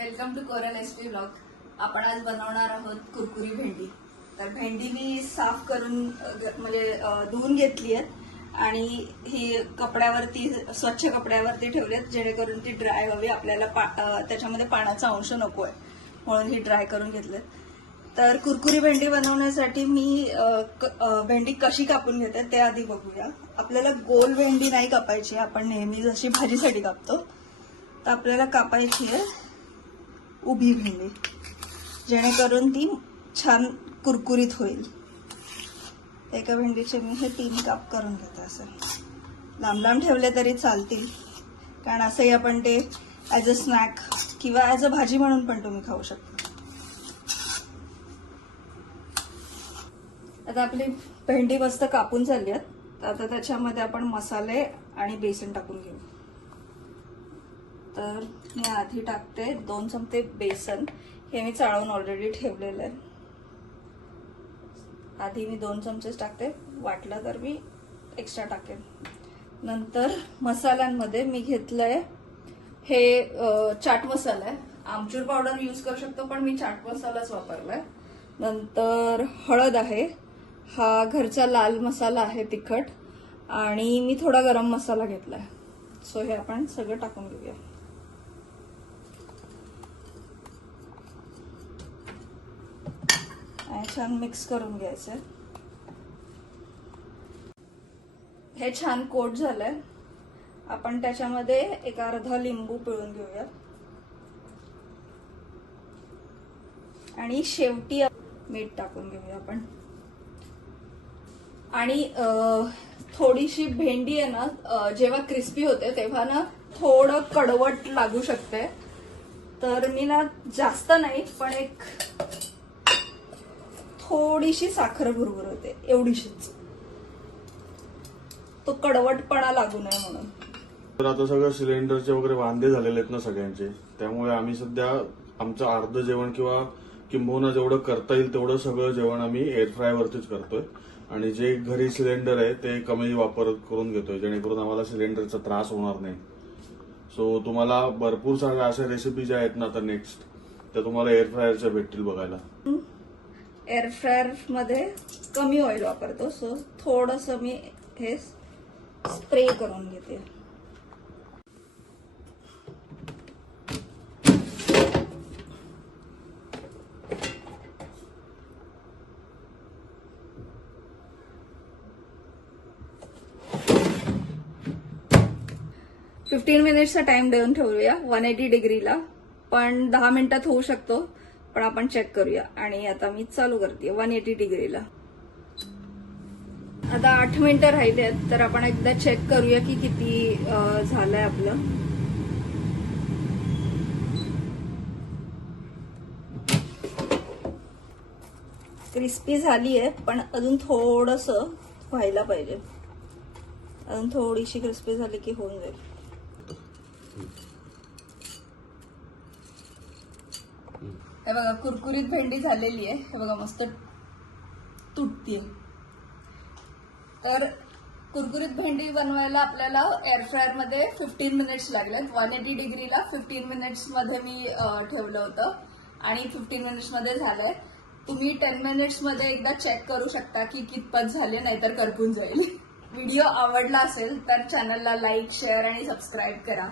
Welcome to Coral SP blog. आपण आज बनवणार आहोत कुरकुरी भेंडी. तर भेंडी मी साफ करून म्हणजे धुवून घेतली आहेत आणि ही कपड्यावरती स्वच्छ कपड्यावरती ठेवलेत जेणेकरून ती ड्राय व्हावी. आपल्याला त्याच्यामध्ये पाण्याचा अंश नको आहे म्हणून ही ड्राय करून घेतलेत. तर कुरकुरी भेंडी बनवण्यासाठी मी भेंडी कशी कापून घेते ते आधी बघूया. आपल्याला गोल भेंडी नाही कापायची, आपण नेहमी जशी भाजीसाठी कापतो तर आपल्याला कापायची आहे उभी भेंडी, जेणेकरून ती छान कुरकुरीत होईल. एका भेंडीचे मी हे 3 काप करून घेते. असं लांब लांब ठेवले तरी चालतील, कारण असंही आपण ते ॲज अ स्नॅक किंवा ॲज अ भाजी म्हणून पण तुम्ही खाऊ शकता. आता आपली भेंडी मस्त कापून झाली आहेत. आता त्याच्यामध्ये आपण मसाले आणि बेसन टाकून घेऊ. तर मी आधी टाकते 2 चमचे बेसन. हे मी चाळून ऑलरेडी ठेवलेलं आहे. आधी मी 2 चमचेच टाकते, वाटलं तर मी एक्स्ट्रा टाकेन. नंतर मसाल्यांमध्ये मी घेतलंय हे चाट मसाला आहे. आमचूर पावडर यूज करू शकतो, पण मी चाट मसालाच वापरलाय. नंतर हळद आहे, हा घरचा लाल मसाला आहे तिखट, आणि मी थोडा गरम मसाला घेतलाय. सो हे आपण सगळं टाकून घेऊया. छान मिक्स करून घ्यायचं. हे छान कोट झालंय. आपण त्याच्यामध्ये एक अर्धा लिंबू पिळून घेऊया आणि शेवटी मीठ टाकून घेऊया आपण. आणि थोडीशी भेंडी आहे ना, जेव्हा क्रिस्पी होते तेव्हा ना थोडं कडवट लागू शकते. तर मी ना जास्त नाही, पण एक थोडीशी साखर भुरभुरवते, एवढीशीच, तो कडवटपणा लागू नये म्हणून. तर आता सगळं सिलेंडरचे वगैरे वांदे झालेले आहेत ना सगळ्यांचे, त्यामुळे आम्ही सध्या आमचं अर्ध जेवण किंबहुना जेवढं करता येईल तेवढं सगळं जेवण आम्ही एअर फ्राय वरतीच करतोय. आणि जे घरी सिलेंडर आहे ते कमी वापर करून घेतोय, जेणेकरून आम्हाला सिलेंडरचा त्रास होणार नाही. सो तुम्हाला भरपूर साऱ्या अशा रेसिपी ज्या आहेत ना आता नेक्स्ट, त्या तुम्हाला एअर फ्रायरच्या भेटतील बघायला. एअर फ्रायर मध्ये कमी ऑइल वापरतो, सो थोडंसं मी हे स्प्रे करून घेते. $15 मिनिट्सचा टाइम देऊन ठेवूया 180 डिग्रीला. पण 10 मिनिटात होऊ शकतो, पण आपण चेक करूया. आणि आता मी चालू करते 180 डिग्रीला. आता 8 मिनिटं राहिले आहेत, तर आपण एकदा चेक करूया की किती झालंय आपलं. क्रिस्पी झाली आहे, पण अजून थोडंसं व्हायला पाहिजे. अजून थोडीशी क्रिस्पी झाली की होऊन जाईल. हे बघा, कुरकुरीत भेंडी झालेली आहे. हे बघा, मस्त तुटतीये. तर कुरकुरीत भेंडी बनवायला आपल्याला एअर फ्रायर मध्ये 15 मिनिट्स लागलेत. 180 डिग्रीला 15 मिनिट्स मध्ये मी ठेवलं होतं आणि 15 मिनिट्स मध्ये झालंय. तुम्ही 10 मिनिट्स मध्ये एकदा चेक करू शकता की कितपत झाले, नाहीतर करपून जाईल. व्हिडिओ आवडला असेल तर चॅनलला लाईक, शेअर आणि सबस्क्राईब करा.